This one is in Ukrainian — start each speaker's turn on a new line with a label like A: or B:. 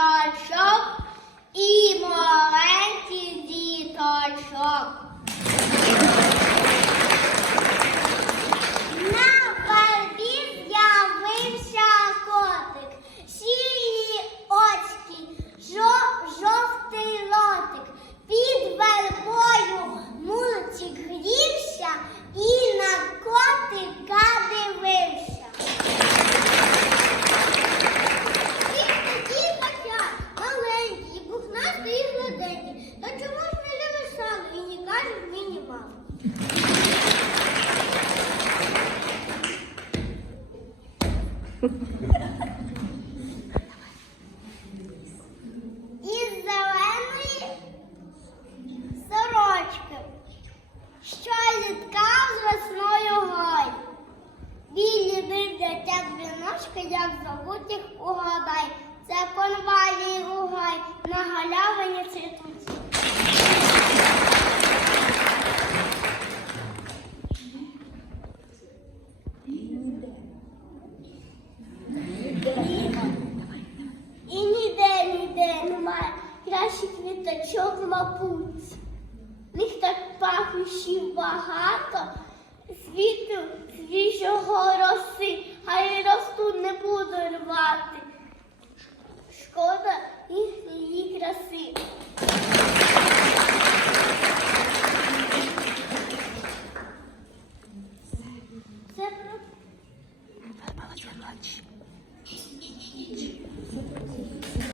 A: діточок і маленьких діточок. То чому ж не сало і не кажеш мені мама? Із зеленої сорочки, що зіткав з весною гай. Білі дивлять, як як зовуть їх угадай. Це конвалій наші квіточок, мабуть. Них так пахощів багато, світу свіжого роси, хай росту не буду рвати. Шкода їхньої краси. Це про... Молодець,